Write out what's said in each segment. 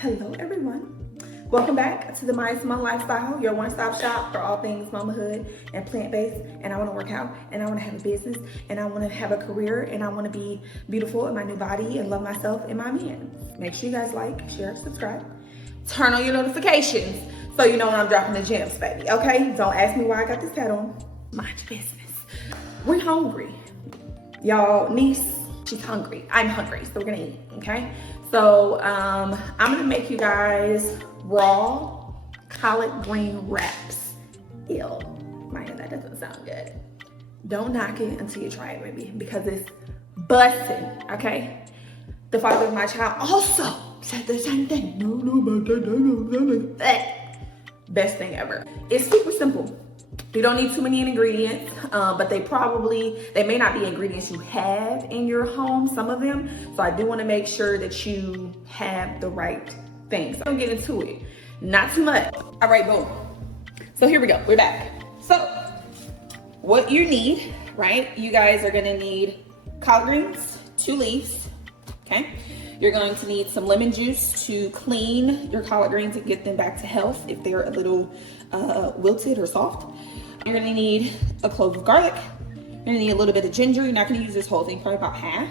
Hello everyone, welcome back to the My Small Lifestyle, your one-stop shop for all things mamahood and plant-based. And I want to work out, and I want to have a business, and I want to have a career, and I want to be beautiful in my new body and love myself and my man. Make sure you guys like, share, subscribe, turn on your notifications so you know when I'm dropping the gems, baby. Okay, don't ask me why I got this hat on. Mind your business. We're hungry, y'all. Niece, she's hungry. I'm hungry, so we're gonna eat. Okay. So I'm gonna make you guys raw collard green wraps. Ew, man, that doesn't sound good. Don't knock it until you try it, baby, because it's busting, okay? The father of my child also said the same thing. Best thing ever. It's super simple. You don't need too many ingredients, but they may not be ingredients you have in your home, some of them. So I do want to make sure that you have the right things. I'm gonna get into it. Not too much. All right, boom. So here we go, we're back. So what you need, right? You guys are gonna need collard greens, 2 leaves, okay? You're going to need some lemon juice to clean your collard greens and get them back to health if they're a little wilted or soft. You're gonna need a clove of garlic. You're gonna need a little bit of ginger. You're not gonna use this whole thing, probably about half.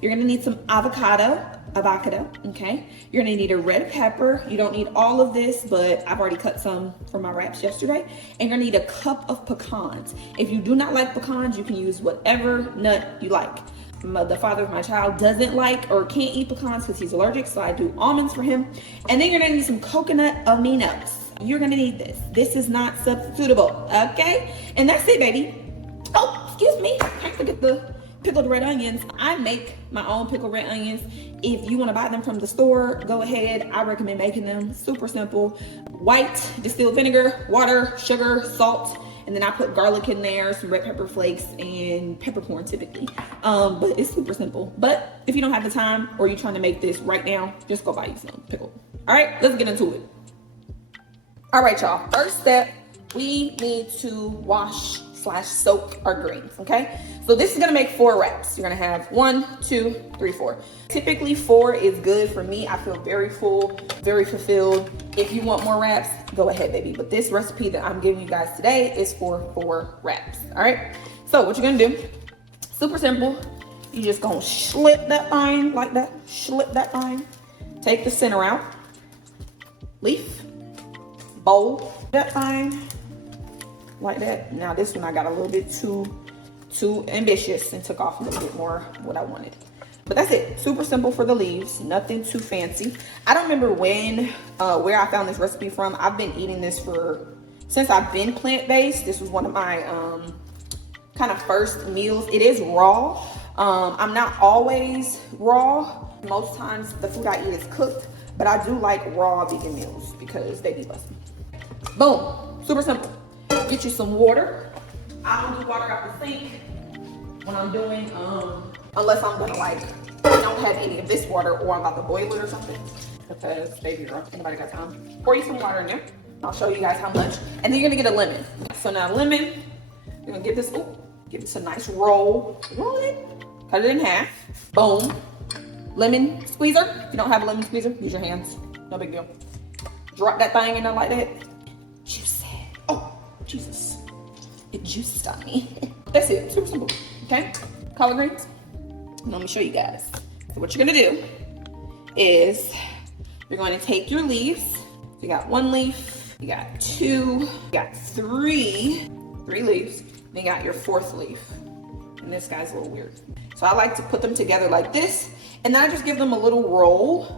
You're gonna need some avocado, okay? You're gonna need a red pepper. You don't need all of this, but I've already cut some for my wraps yesterday. And you're gonna need a cup of pecans. If you do not like pecans, you can use whatever nut you like. The father of my child doesn't like or can't eat pecans because he's allergic, so I do almonds for him. And then you're gonna need some coconut aminos. You're gonna need this. This is not substitutable, okay? And that's it, baby. Oh, excuse me, can't forget the pickled red onions. I make my own pickled red onions. If you wanna buy them from the store, go ahead. I recommend making them, super simple. White distilled vinegar, water, sugar, salt, and then I put garlic in there, some red pepper flakes, and peppercorn typically. But it's super simple. But if you don't have the time or you're trying to make this right now, just go buy you some pickled. All right, let's get into it. All right, y'all, first step, we need to wash/soak our greens, okay? So this is gonna make 4 wraps. You're gonna have 1, 2, 3, 4. Typically 4 is good for me. I feel very full, very fulfilled. If you want more wraps, go ahead, baby. But this recipe that I'm giving you guys today is for 4 wraps, all right? So what you're gonna do, super simple. You just gonna slip that thing like that, slip that thing. Take the center out, leaf, bowl that thing like that. Now this one I got a little bit too ambitious and took off a little bit more what I wanted, but that's it. Super simple for the leaves, nothing too fancy. I don't remember where I found this recipe from. I've been eating this since I've been plant-based. This was one of my kind of first meals. It is raw. I'm not always raw. Most times the food I eat is cooked, but I do like raw vegan meals because they be busting. Boom, super simple. Get you some water. I don't do water out the sink when I'm doing, unless I'm gonna I don't have any of this water or I'm about to boil it or something. Because baby girl, anybody got time? Pour you some water in there. I'll show you guys how much. And then you're gonna get a lemon. So now lemon, you're gonna give this a nice roll. Roll it, cut it in half. Boom. Lemon squeezer. If you don't have a lemon squeezer, use your hands. No big deal. Drop that thing in there like that. Juicy. Oh, Jesus. It juiced on me. That's it, super simple, okay? Collard greens. Let me show you guys. So what you're gonna do is you're going to take your leaves. You got 1 leaf, you got 2, you got 3 leaves, then you got your 4th leaf. And this guy's a little weird. So I like to put them together like this, and then I just give them a little roll,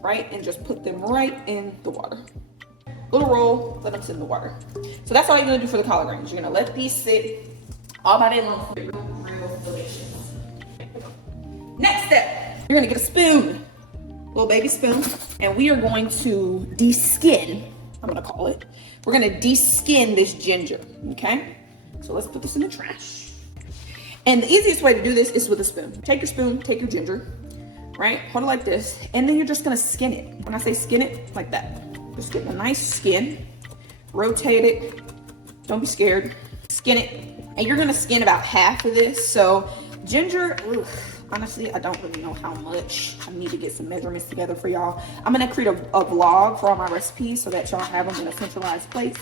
right? And just put them right in the water. Little roll, let them sit in the water. So that's all you're gonna do for the collard greens. You're gonna let these sit all by day long. Real delicious. Next step, you're gonna get a spoon, little baby spoon, and we are going to de-skin, I'm gonna call it. We're gonna de-skin this ginger, okay? So let's put this in the trash. And the easiest way to do this is with a spoon. Take your spoon, take your ginger, right? Hold it like this, and then you're just gonna skin it. When I say skin it, like that. Just get a nice skin, rotate it, don't be scared, skin it. And you're gonna skin about half of this. So ginger, honestly, I don't really know how much. I need to get some measurements together for y'all. I'm gonna create a vlog for all my recipes so that y'all have them in a centralized place.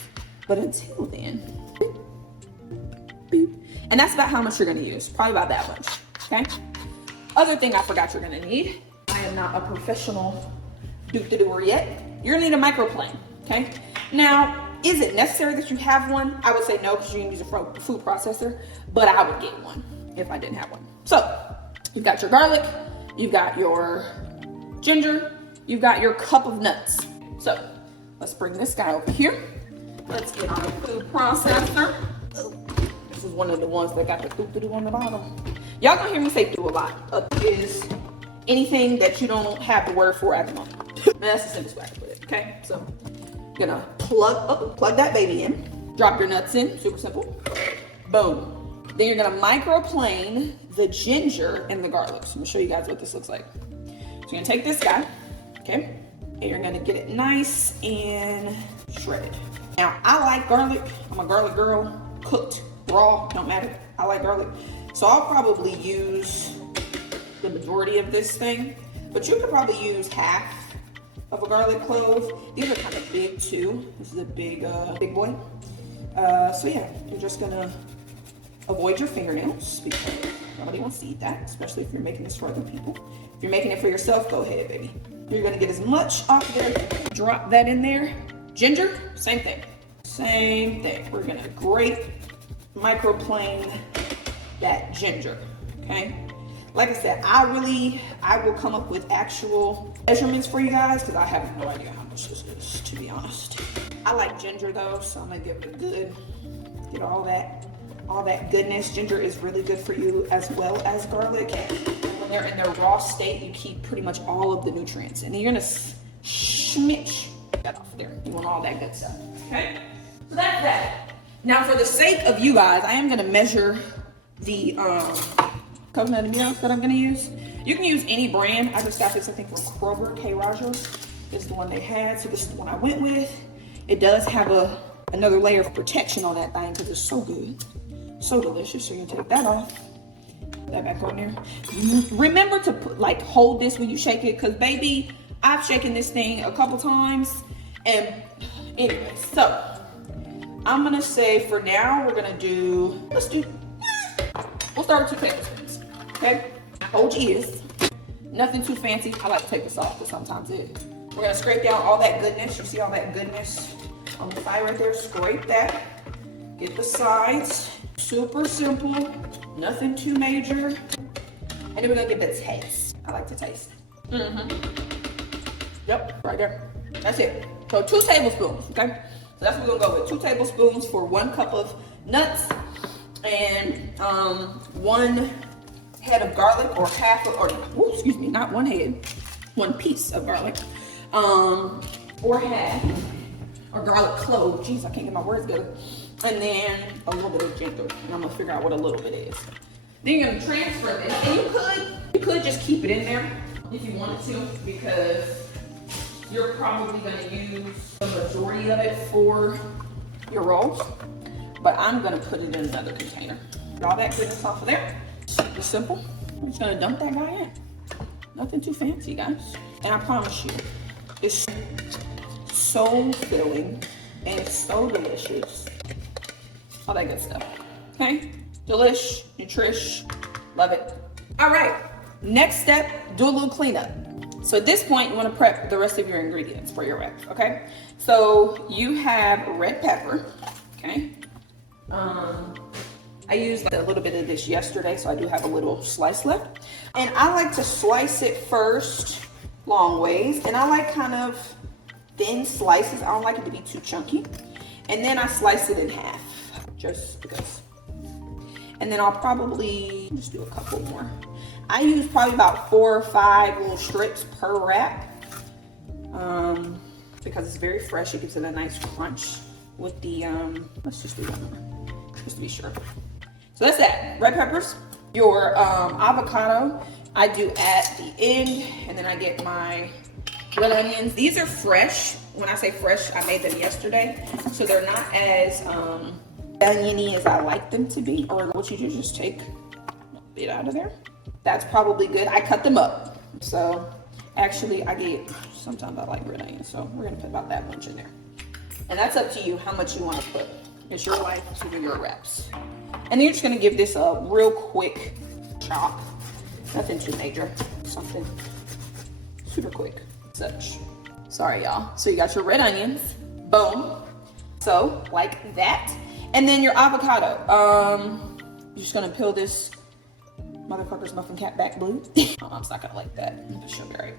But until then, boop. And that's about how much you're gonna use. Probably about that much, okay? Other thing I forgot you're gonna need. I am not a professional doer yet. You're gonna need a microplane, okay? Now, is it necessary that you have one? I would say no, because you can use a food processor, but I would get one if I didn't have one. So, you've got your garlic, you've got your ginger, you've got your cup of nuts. So, let's bring this guy over here. Let's get our food processor. This is one of the ones that got the doo-doo on the bottom. Y'all gonna hear me say do a lot. Is anything that you don't have the word for at the moment. That's the simplest way to put it, okay? So, gonna plug that baby in. Drop your nuts in, super simple. Boom. Then you're gonna microplane the ginger and the garlic. So I'm gonna show you guys what this looks like. So you're gonna take this guy, okay? And you're gonna get it nice and shredded. Now, I like garlic. I'm a garlic girl. Cooked, raw, don't matter. I like garlic. So I'll probably use the majority of this thing, but you could probably use half of a garlic clove. These are kind of big too. This is a big boy. So yeah, you're just gonna avoid your fingernails because nobody wants to eat that, especially if you're making this for other people. If you're making it for yourself, go ahead, baby. You're gonna get as much off there. Drop that in there. Ginger, same thing. Same thing. We're gonna grate, microplane that ginger, okay? Like I said, I will come up with actual measurements for you guys because I have no idea how much this is, to be honest. I like ginger though, so I'm gonna give it a good, get all that goodness. Ginger is really good for you as well as garlic. When they're in their raw state, you keep pretty much all of the nutrients. And then you're gonna schmitch that off there. You want all that good stuff, okay? So that's that. Now for the sake of you guys, I am gonna measure the coconut meal that I'm gonna use. You can use any brand. I just got this, I think, from Kroger. K. Rogers is the one they had, so this is the one I went with. It does have another layer of protection on that thing because it's so good, so delicious. So you take that off, put that back on there. Remember to hold this when you shake it, because baby, I've shaken this thing a couple times. And anyway, so I'm gonna say for now we're gonna do. We'll start with 2 tablespoons. Okay, OG is nothing too fancy. I like to take this off, but sometimes we're gonna scrape down all that goodness. You see all that goodness on the side right there? Scrape that. Get the sides. Super simple. Nothing too major. And then we're gonna give it a taste. I like to taste. Yep, right there. That's it. So 2 tablespoons. Okay. So that's what we're gonna go with. 2 tablespoons for 1 cup of nuts and 1 head of garlic, or half of, or excuse me, not 1 head, 1 piece of garlic, or half, or garlic clove. Jeez, I can't get my words together. And then a little bit of ginger, and I'm gonna figure out what a little bit is. Then you're gonna transfer this, and you could just keep it in there if you wanted to, because you're probably gonna use the majority of it for your rolls. But I'm gonna put it in another container. Get all that goodness off of there. Super simple. I'm just gonna dump that guy in. Nothing too fancy, guys. And I promise you, it's so filling and it's so delicious. All that good stuff. Okay? Delish, nutrish, love it. All right, next step, do a little cleanup. So at this point, you wanna prep the rest of your ingredients for your wrap, okay? So you have red pepper, okay? I used a little bit of this yesterday, so I do have a little slice left. And I like to slice it first long ways, and I like kind of thin slices. I don't like it to be too chunky. And then I slice it in half, just because. And then I'll probably just do a couple more. I use probably about 4 or 5 little strips per wrap, because it's very fresh. It gives it a nice crunch with the, let's just do one more, just to be sure. So that's that. Red peppers. Your avocado, I do at the end, and then I get my red onions. These are fresh. When I say fresh, I made them yesterday, so they're not as oniony as I like them to be. Or what you do, just take a bit out of there. That's probably good. I cut them up. So actually sometimes I like red onions, so we're gonna put about that much in there. And that's up to you how much you want to put. It's your life to do your wraps. And then you're just gonna give this a real quick chop. Nothing too major, something super quick, such. Sorry y'all. So you got your red onions, boom. So like that. And then your avocado. You're just gonna peel this motherfucker's muffin cap back blue. Oh, I'm not gonna like that. She'll be right.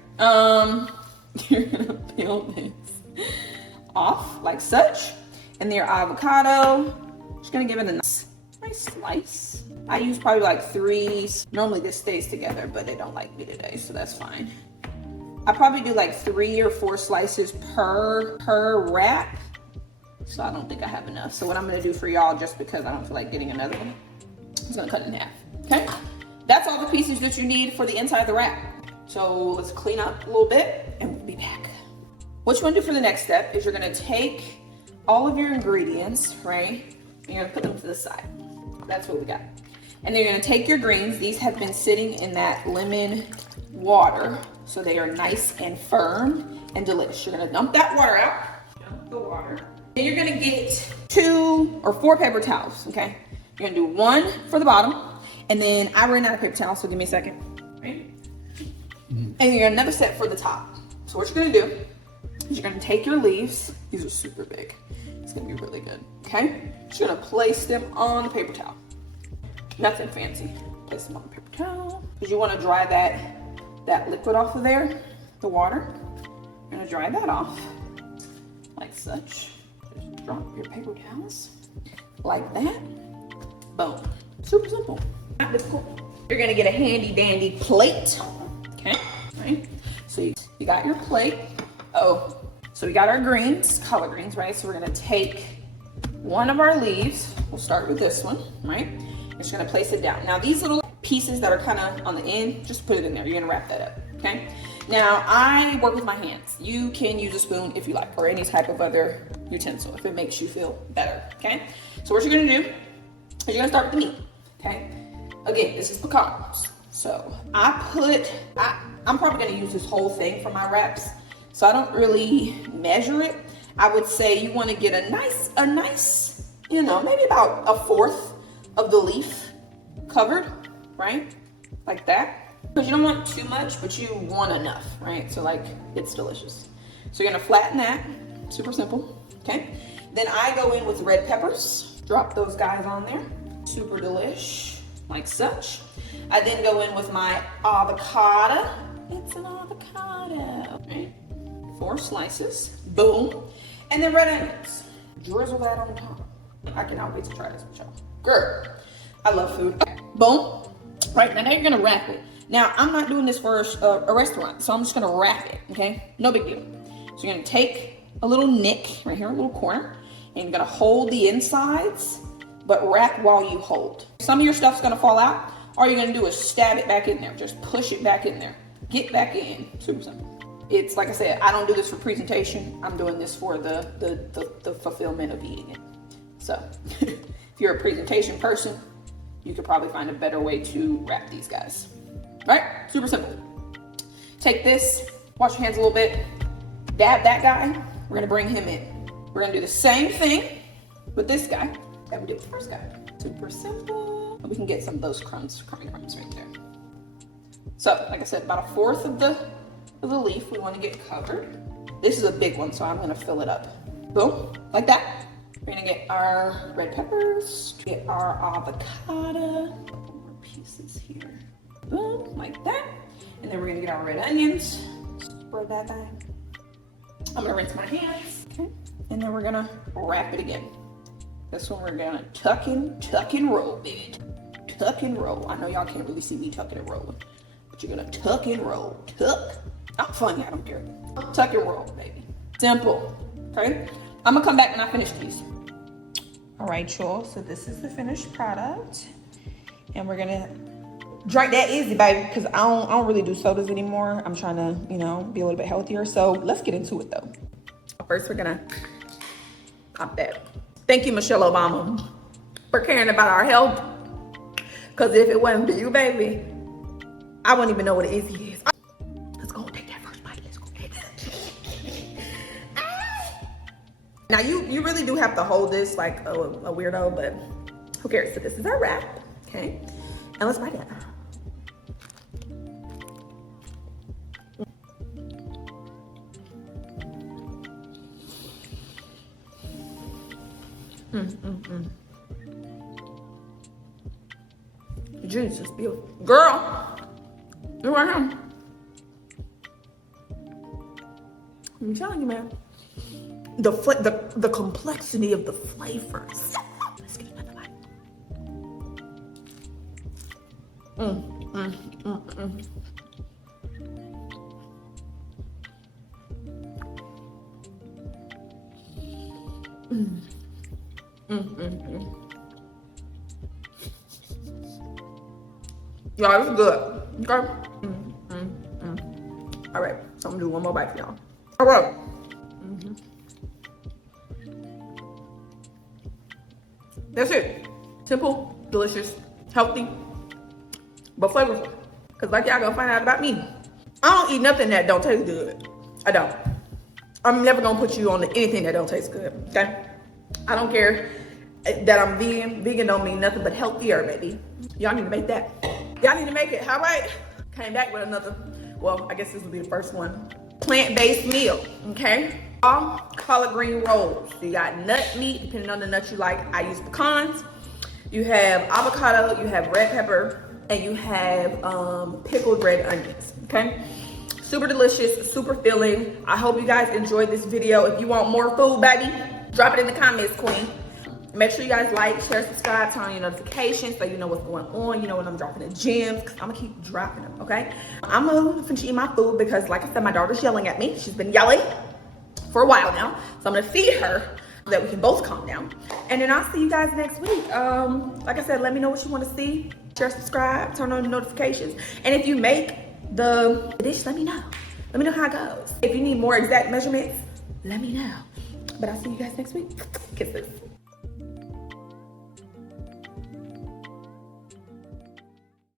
You're gonna peel this off like such. And then your avocado, just gonna give it a nice slice. I use probably like 3. Normally this stays together, but they don't like me today, so that's fine. I probably do like 3 or 4 slices per wrap. So I don't think I have enough. So what I'm gonna do for y'all, just because I don't feel like getting another one, I'm gonna cut it in half, okay? That's all the pieces that you need for the inside of the wrap. So let's clean up a little bit and we'll be back. What you wanna do for the next step is you're gonna take all of your ingredients, right? And you're gonna put them to the side. That's what we got. And then you're gonna take your greens. These have been sitting in that lemon water, so they are nice and firm and delicious. You're gonna dump that water out, dump the water. Then you're gonna get 2 or 4 paper towels, okay? You're gonna do 1 for the bottom, and then I ran out of paper towels, so give me a second, right? And you're another set for the top. So what you're gonna do is you're gonna take your leaves. These are super big. It's gonna be really good, okay? You're gonna place them on the paper towel. Nothing fancy. Place them on the paper towel. Because you wanna dry that liquid off of there, the water. You're gonna dry that off, like such. Just drop your paper towels, like that. Boom. Super simple. Not difficult. You're gonna get a handy dandy plate, okay? Right? So you got your plate. Oh, so we got our greens, collard greens, right? So we're gonna take one of our leaves. We'll start with this one, right? You're just gonna place it down. Now these little pieces that are kind of on the end, just put it in there. You're gonna wrap that up, okay? Now I work with my hands. You can use a spoon if you like, or any type of other utensil if it makes you feel better, okay? So what you're gonna do is you're gonna start with the meat, okay? Again, this is pecans. So I'm probably gonna use this whole thing for my wraps. So I don't really measure it. I would say you wanna get a nice, you know, maybe about 1/4 of the leaf covered, right? Like that. Because you don't want too much, but you want enough, right? So like, it's delicious. So you're gonna flatten that, super simple, okay? Then I go in with red peppers, drop those guys on there, super delish, like such. I then go in with my avocado. It's an avocado, right? 4 slices, boom. And then red onions, drizzle that on top. I cannot wait to try this with y'all. Girl, I love food. Okay, boom. Right, now you're gonna wrap it. Now, I'm not doing this for a restaurant, so I'm just gonna wrap it, okay? No big deal. So you're gonna take a little nick, right here, a little corner, and you're gonna hold the insides, but wrap while you hold. Some of your stuff's gonna fall out. All you're gonna do is stab it back in there. Just push it back in there. Get back in, super simple. It's, like I said, I don't do this for presentation. I'm doing this for the fulfillment of eating it. So, if you're a presentation person, you could probably find a better way to wrap these guys. Right? Super simple. Take this, wash your hands a little bit, dab that guy. We're gonna bring him in. We're gonna do the same thing with this guy that we did with the first guy. Super simple. We can get some of those crummy crumbs right there. So, like I said, about 1/4 of the leaf we want to get covered. This is a big one, so I'm gonna fill it up. Boom, like that. We're gonna get our red peppers, get our avocado, a couple more pieces here. Boom, like that. And then we're gonna get our red onions. Spread that thing. I'm gonna rinse my hands. Okay. And then we're gonna wrap it again. This one we're gonna tuck and roll, baby. Tuck and roll. I know y'all can't really see me tucking and rolling, but you're gonna tuck and roll. Tuck. I'm funny, I don't care. Tuck and roll, baby. Simple. Okay? I'm gonna come back when I finish these. All right, y'all. So this is the finished product. And we're gonna drink that easy, baby, because I don't really do sodas anymore. I'm trying to, you know, be a little bit healthier. So let's get into it though. First, we're gonna pop that. Thank you, Michelle Obama, for caring about our health. Because if it wasn't for you, baby, I won't even know what it is. Let's go take that first bite. Let's go take that. Now you really do have to hold this like a weirdo, but who cares? So this is our wrap, okay? And let's bite it. Juice is beautiful. Girl, you right here. I'm telling you, man. The complexity of the flavors. Let's get another bite. Y'all, this is good. Okay. All right, so I'm gonna do one more bite for y'all. All right. That's it. Simple, delicious, healthy, but flavorful. Cause like y'all gonna find out about me, I don't eat nothing that don't taste good. I don't. I'm never gonna put you on anything that don't taste good. Okay. I don't care that I'm vegan. Vegan don't mean nothing but healthier, baby. Y'all need to make that. Y'all need to make it. All right. Came back with another. Well, I guess this will be the first one. Plant-based meal. Okay. All collard green rolls. So you got nut meat, depending on the nuts you like. I use pecans. You have avocado. You have red pepper, and you have pickled red onions. Okay. Super delicious, super filling. I hope you guys enjoyed this video. If you want more food, baby, drop it in the comments, queen. Make sure you guys like, share, subscribe, turn on your notifications so you know what's going on. You know when I'm dropping the gems, because I'm going to keep dropping them, okay? I'm going to finish eating my food because, like I said, my daughter's yelling at me. She's been yelling for a while now. So I'm going to feed her so that we can both calm down. And then I'll see you guys next week. Like I said, let me know what you want to see. Share, subscribe, turn on the notifications. And if you make the dish, let me know. Let me know how it goes. If you need more exact measurements, let me know. But I'll see you guys next week. Kisses.